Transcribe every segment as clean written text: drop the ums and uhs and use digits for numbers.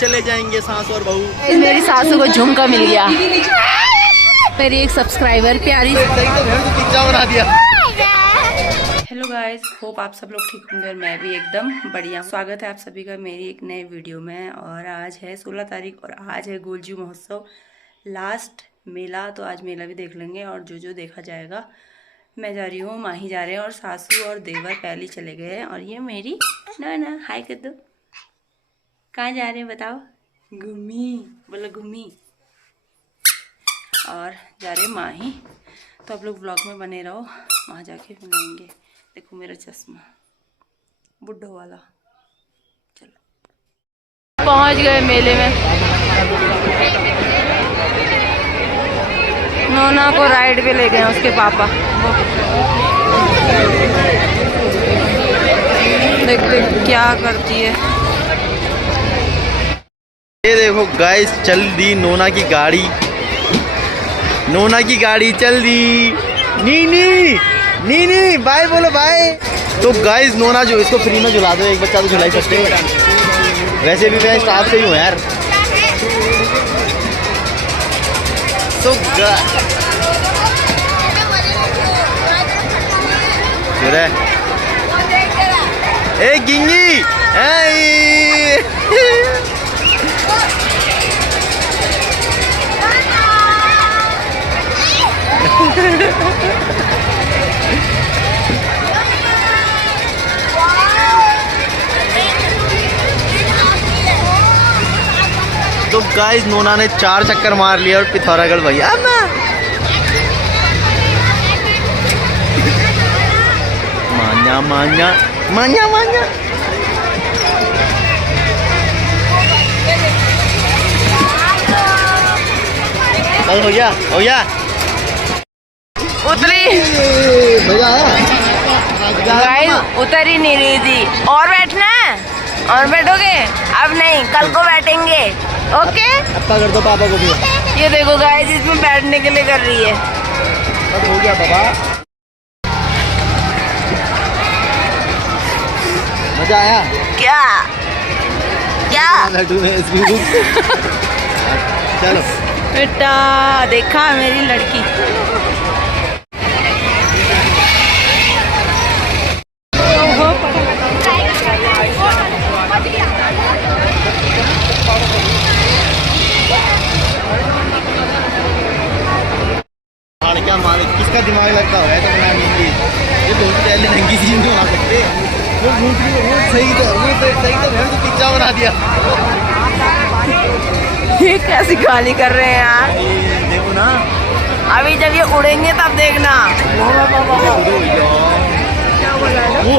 चले जाएंगे सास और बहू। मेरी सासू को झुमका मिल गया। मेरी एक सब्सक्राइबर प्यारी पिज्जा बना दिया। हेलो गाइस, होप आप सब लोग ठीक होंगे और मैं भी एकदम बढ़िया। स्वागत है आप सभी का मेरी एक नए वीडियो में। और आज है 16 तारीख और आज है गोलजू महोत्सव लास्ट मेला। तो आज मेला भी देख लेंगे और जो देखा जाएगा। मैं जा रही हूँ, माही जा रहे हैं और सासू और देवर पहले चले गए हैं। और ये मेरी ना हाय कर दो। कहाँ जा रहे हैं बताओ? घूमी बोलो, घूमी। और जा रहे माही। तो आप लोग व्लॉग में बने रहो, वहाँ जाके मिलेंगे। देखो मेरा चश्मा बुड्ढो वाला। चलो पहुँच गए मेले में। नोना को राइड पे ले गए उसके पापा। देख क्या करती है। ये देखो गाइस, चल दी नोना की गाड़ी। नोना की गाड़ी चल दी। नी बाय बोलो बाय। तो गाइस नोना जो इसको फ्री में झुला दो, एक बच्चा तो झुला ही सकते हैं। वैसे भी मैं स्टाफ से ही हूँ यार। तो ए गिंगी तो गाइस नोना ने 4 चक्कर मार लिया और पिथौरागढ़ भैया मान्या हो गया उतरी गाइस, उतर ही नहीं रही थी। और बैठना है? और बैठोगे? अब नहीं, कल को बैठेंगे। ओके, अपना कर दो पापा को भी। ये देखो गाइस, इसमें बैठने के लिए कर रही है। अब हो गया पापा। मजा आया क्या चलो बेटा, देखा मेरी लड़की। क्या मालिक, किसका दिमाग लगता है तो मैं ये बहुत पहले नंगी चीज नहीं बना सकते। वो सही तो पिज्जा बना दिया। ये कैसी गाली कर रहे हैं यार। देखो ना, अभी जब ये उड़ेंगे तब देखना। वो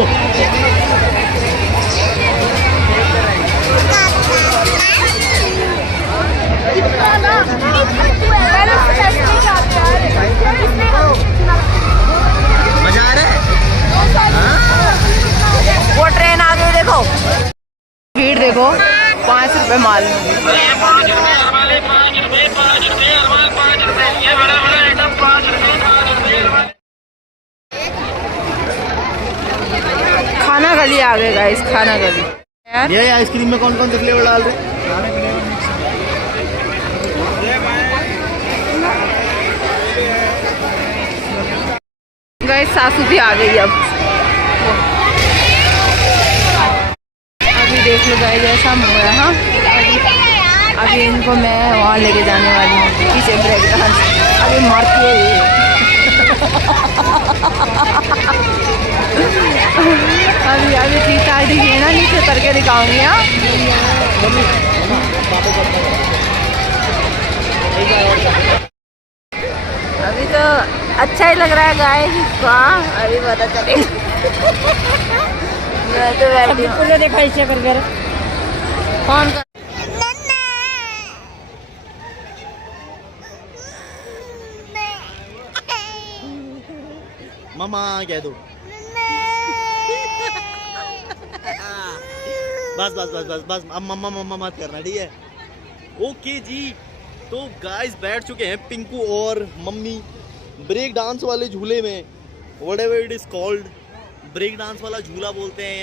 मजा आ रहा है। वो ट्रेन आ गई, देखो भीड़ देखो। 5 रुपए माल। खाना गली आ गए गाइस, खाना गली। ये आइसक्रीम में कौन कौन से फ्लेवर डाल रहे? गाइस सासू भी आ गई। अब अभी देख लो गाइस, ऐसा हो रहा है। हाँ, अभी इनको मैं वहाँ लेके जाने वाली हूँ, पीछे ब्रेक डांस। अभी मारती है अभी 3-4 दिखे ना, नीचे करके दिखाऊंगी। हाँ, अभी तो अच्छा ही लग रहा है गाइस इसको। हाँ, अभी पता चलेगा। मैं तो बैठी हूँ। देखा इसे कर कौन कर। मामा कह दो। बस अब मम्मा मत करना, ठीक है? ओके जी। तो गाइस बैठ चुके हैं पिंकू और मम्मी ब्रेक डांस वाले झूले में। Whatever it is called, break dance वाला झूला बोलते हैं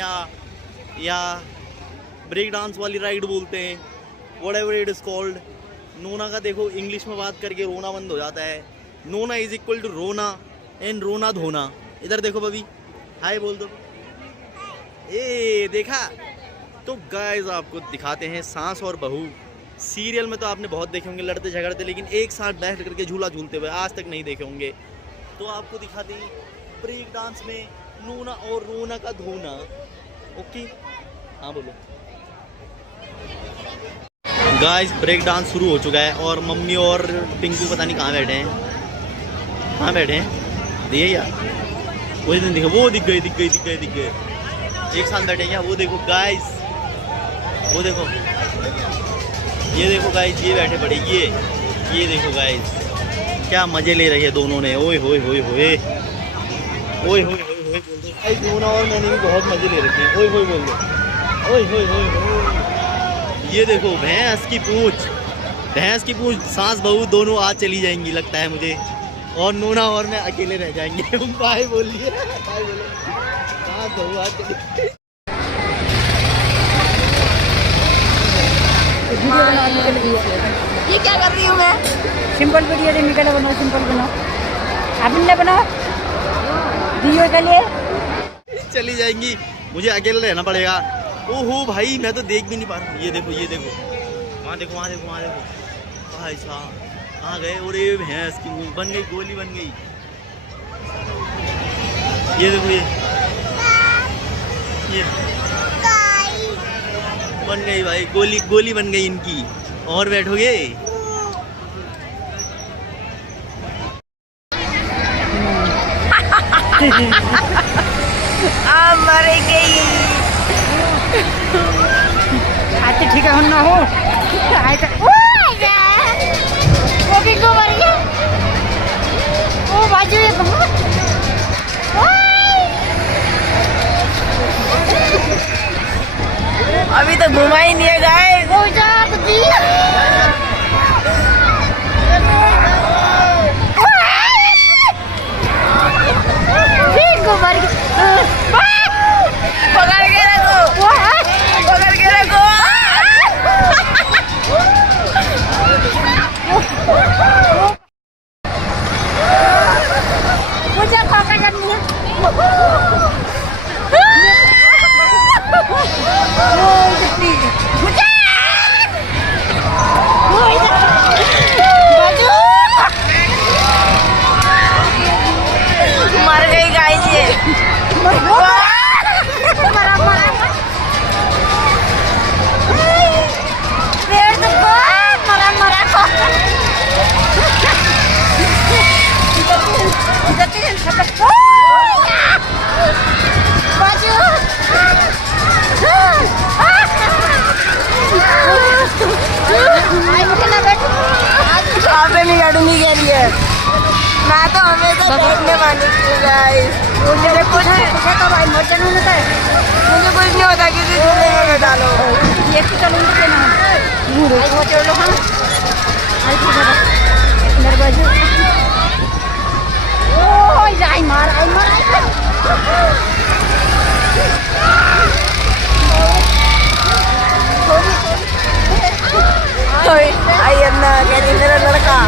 या ब्रेक डांस वाली राइड बोलते हैं। Whatever it is called. नोना का देखो इंग्लिश में बात करके रोना बंद हो जाता है। नोना इज इक्वल टू रोना एंड रोना धोना। इधर देखो बबी, हाय बोल दो। ए देखा। तो गाइस आपको दिखाते हैं सास और बहू। सीरियल में तो आपने बहुत देखे होंगे लड़ते झगड़ते, लेकिन एक साथ बैठ करके झूला झूलते हुए आज तक नहीं देखे होंगे। तो आपको दिखाते हैं ब्रेक डांस में नूना और रोना का धोना। ओके हाँ बोलो। गाइस ब्रेक डांस शुरू हो चुका है और मम्मी और पिंकू पता नहीं कहाँ बैठे हैं, कहाँ बैठे हैं दिए यार, कोई दिन दिखे। वो दिख गए दिख गए दिख गए दिख गए, एक साथ बैठे क्या। वो देखो गाइस, वो देखो, ये देखो गाइस, ये बैठे पड़े, ये देखो गाइस क्या मजे ले रही है दोनों ने। ओए होए होए होए, ओए होए होए होए बोल दो। गाइस नोना और मैंने भी बहुत मजे ले रखे हैं। ओए होए बोल दो, ओए होए होए होए। ये देखो भैंस की पूंछ, भैंस की पूंछ सास बहू दोनों आज चली जाएंगी लगता है मुझे, और नोना और मैं अकेले रह जाएंगे। बाय बोलिए, बाय बोलो, सास बहू आज चली। ये क्या कर रही हूँ मैं? सिंपल वीडियो से निकले बनाओ, सिंपल बनाओ, आपने बनाओ वीडियो के लिए। चली जाएंगी, मुझे अकेले रहना पड़ेगा। ओहो भाई मैं तो देख भी नहीं पा रहा हूँ। ये देखो, ये देखो, वहाँ देखो, वहाँ देखो, वहाँ देखो भाई साहब कहाँ गए। और ये भैंस की मूंछ बन गई, गोली बन गई। ये देखो, ये बन गई भाई, गोली गोली बन गई इनकी। और बैठोगे मर गई। अच्छा ठीक है, ना हो वो भी को मर गया। वो बाजू अभी तो घुमा ही नहीं है गाइस। पकड़ के रखो, पकड़ के रखो। मुझे खाका करनी है। मर गई गाइस ये। नहीं लड़ूंगी कह रही है। मैं तो हमेशा बैठने वाली थी गाइस। मुझे कुछ नहीं होता, किसी झूले में बैठा लो। ये तो चलूंगी ना वो चलो। हाँ दरवाजे ओ आई मार आई मार आई अन्ना कहती मेरा लड़का।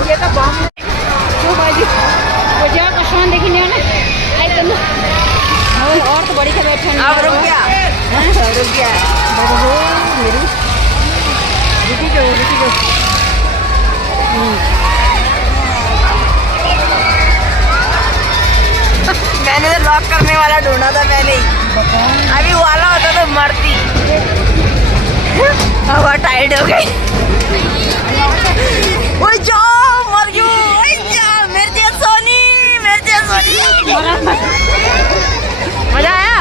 ये तो बम क्यों बाजी वो जा कशान देखी नहीं ना आई तनु और तो बड़ी का बैठा नहीं। अब रुक गया, रुक गया। मेरी रुकी जो मैंने तो लॉक करने वाला ढूंढा था पहले ही। अभी वाला होता तो मरती। हवा टाइट हो गई। ओए जाओ मर गई। ओए जाओ मिर्ची सोनी, मिर्ची सोनी। मजा आया।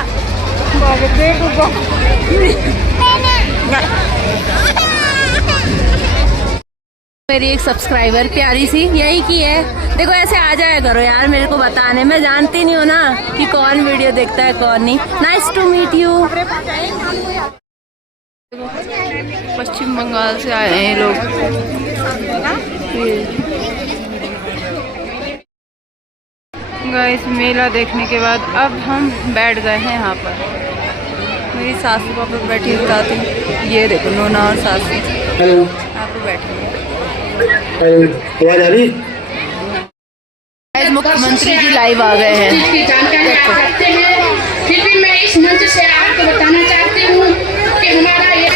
मेरी एक सब्सक्राइबर प्यारी सी यही की है। देखो ऐसे आ जाया करो यार मेरे को बताने, मैं जानती नहीं हूँ ना कि कौन वीडियो देखता है कौन नहीं। Nice to meet you. Paschim Bengal से आए हैं ये लोग। गाइस मेला देखने के बाद अब हम बैठ गए हैं यहाँ पर। मेरी सासू पापा बैठी बताती, ये देखो नोना और सासू यहाँ पर बैठी है। मुख्यमंत्री जी लाइव आ गए हैं। फिर भी मैं इस मंच से आपको बताना चाहती हूँ कि हमारा ये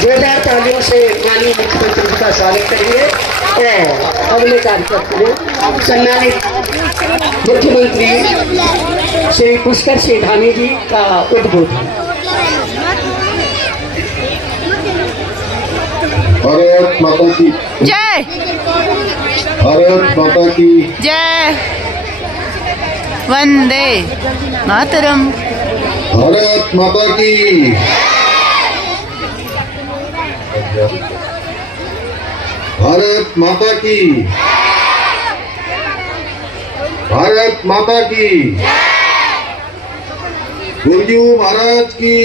जोरदार तालियों से माननीय मुख्यमंत्री का स्वागत करेंगे और अगले कार्यक्रम में सम्मानित मुख्यमंत्री श्री पुष्कर सिंह धामी जी का उद्बोधन। भारत माता की जय, भारत माता की जय, वंदे मातरम। भारत माता की भारत माता की भारत माता की गुरुजी महाराज की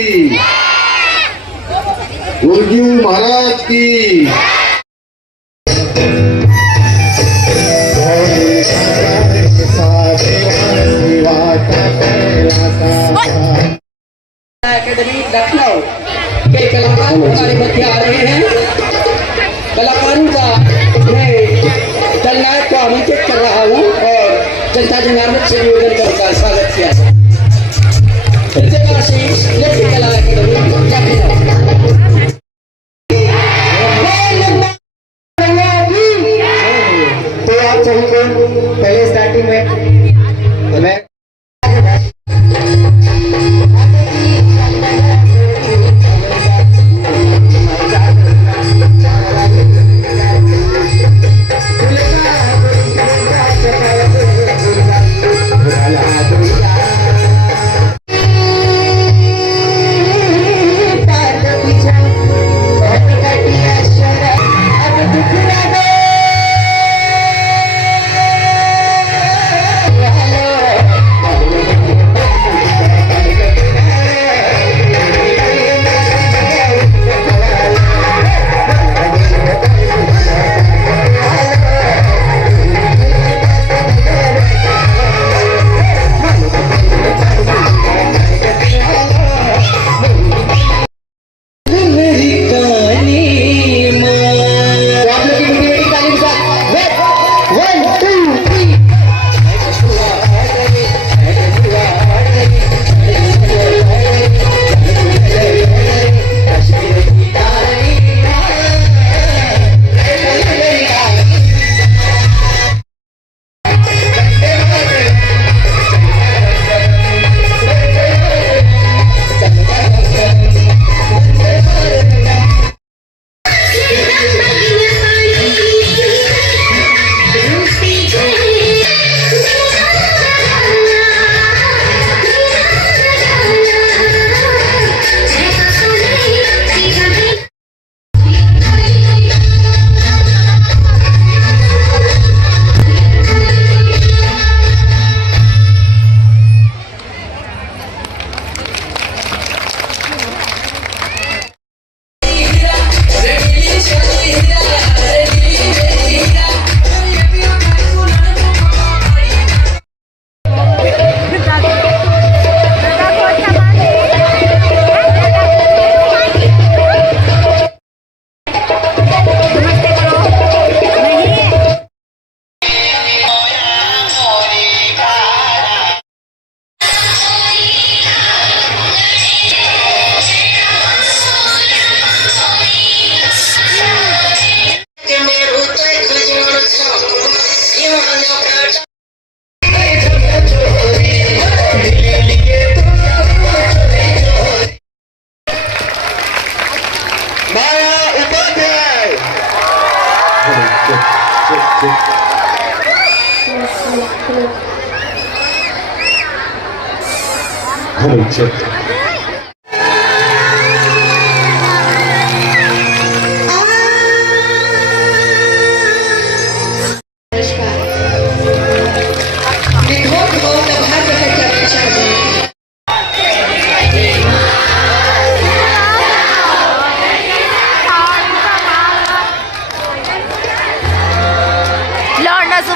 गुरुजी महाराज की एकेडमी लखनऊ के कलाकार हमारे मध्य आ रहे हैं। कलाकारों का मैं दलनायक को आमंत्रित कर रहा हूँ और जनता जनार्दन से निवेदन कर उनका स्वागत किया जाए। कला एकेडमी तो आप सभी को पहले स्टार्टिंग में मैं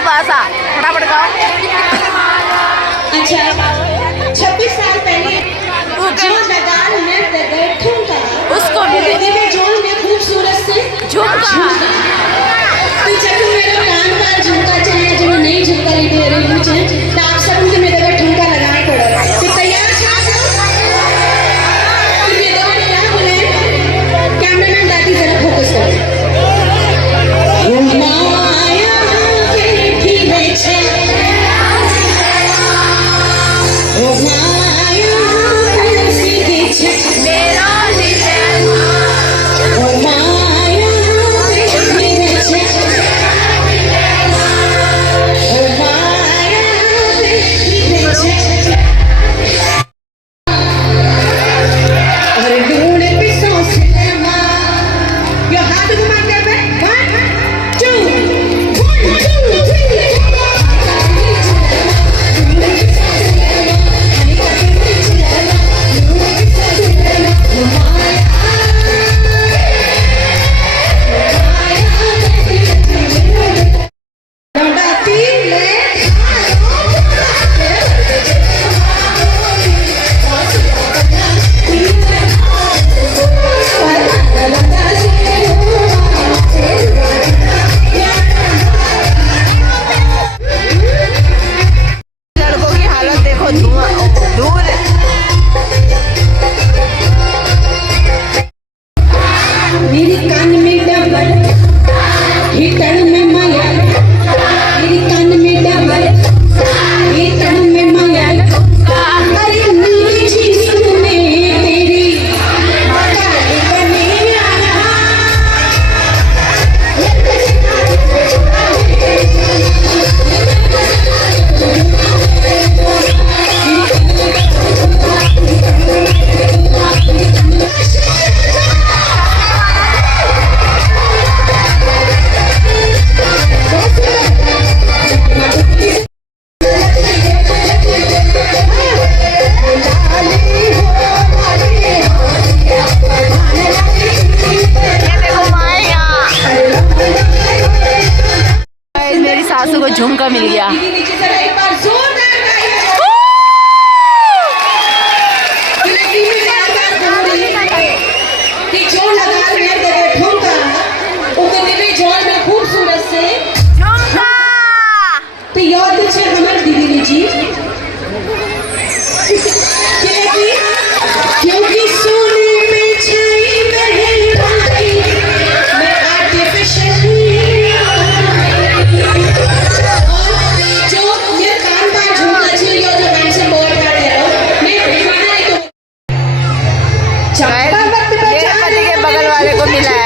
भाषा फटाफट गाओ। अच्छा 26 साल पहले जो लगान नृत्य गए ठुमका उसको मिले दिव्य जोन में खूबसूरत से झुमका। तो जब मेरा कान का झुमका चाहिए जो मैं नहीं झुमका ले दे रही हूँ मुझे तो आप सब उनके मेरे को ठुमका लगाना पड़ेगा। तो तैयार छा तो मेरे को क्या बोले कैमरामैन दादी जरा फोकस करो। सासू को झुमका मिल गया। खूबसूरत से तो याद है हमारे दीदी जी क्योंकि सोने में छाई महंगाई मैं आर्टिफिशियल जो ये कान का झुमका जो बैंक से बोल कर दे रहा हूँ मैं भिखाना नहीं तो चक्का वक्त पे पति के बगल वाले को मिला है।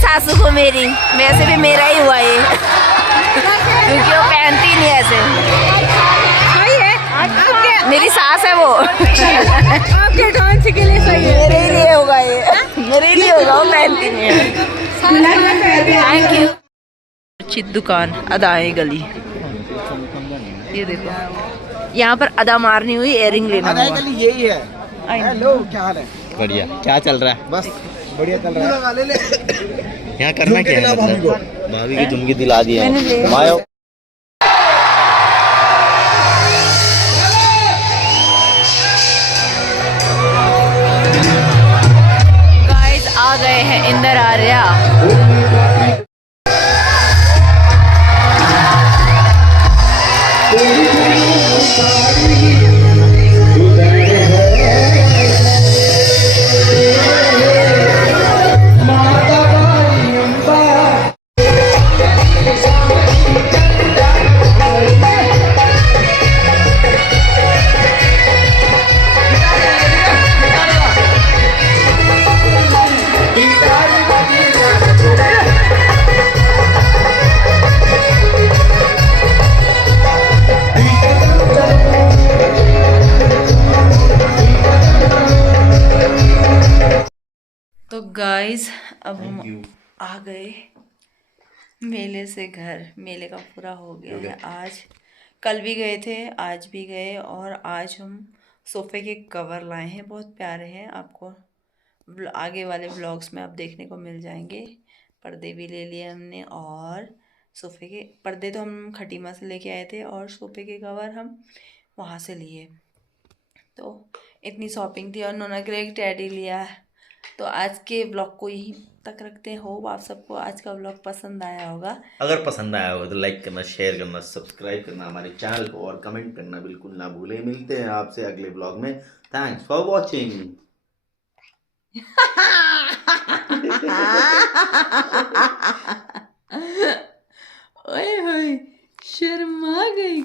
सासू को मेरी वैसे भी मेरा ही हुआ ये क्योंकि वो पहनती नहीं ऐसे। मेरी सास है वो। आपके कौन सी के लिए सही है? मेरे ही लिए होगा ये, मेरे ही लिए होगा, वो पहनती नहीं है। Thank you. अच्छी दुकान अदाएं गली, ये देखो यहाँ पर अदा मारनी हुई, इयरिंग लेना हुआ। गली यही है। हेलो, क्या हाल है? बढ़िया। क्या चल रहा है? बस बढ़िया चल रहा है। यहाँ करना क्या है? मतलब भाभी की झुमकी दिला दी है। गाइस आ गए हैं इंदर आर्या। गाइस अब हम आ गए मेले से घर। मेले का पूरा हो गया है आज। कल भी गए थे, आज भी गए, और आज हम सोफे के कवर लाए हैं, बहुत प्यारे हैं। आपको आगे वाले व्लॉग्स में आप देखने को मिल जाएंगे। पर्दे भी ले लिए हमने, और सोफे के पर्दे तो हम खटीमा से लेके आए थे, और सोफे के कवर हम वहाँ से लिए। तो इतनी शॉपिंग थी, और नोना के लिए एक टेडी लिया। तो आज के ब्लॉग को यहीं तक रखते हैं। होप आप सबको आज का ब्लॉग पसंद आया होगा। अगर पसंद आया होगा तो लाइक करना, शेयर करना, सब्सक्राइब करना हमारे चैनल को, और कमेंट करना बिल्कुल ना भूलें। मिलते हैं आपसे अगले ब्लॉग में। Thanks for watching. ओए होए, शर्मा गई।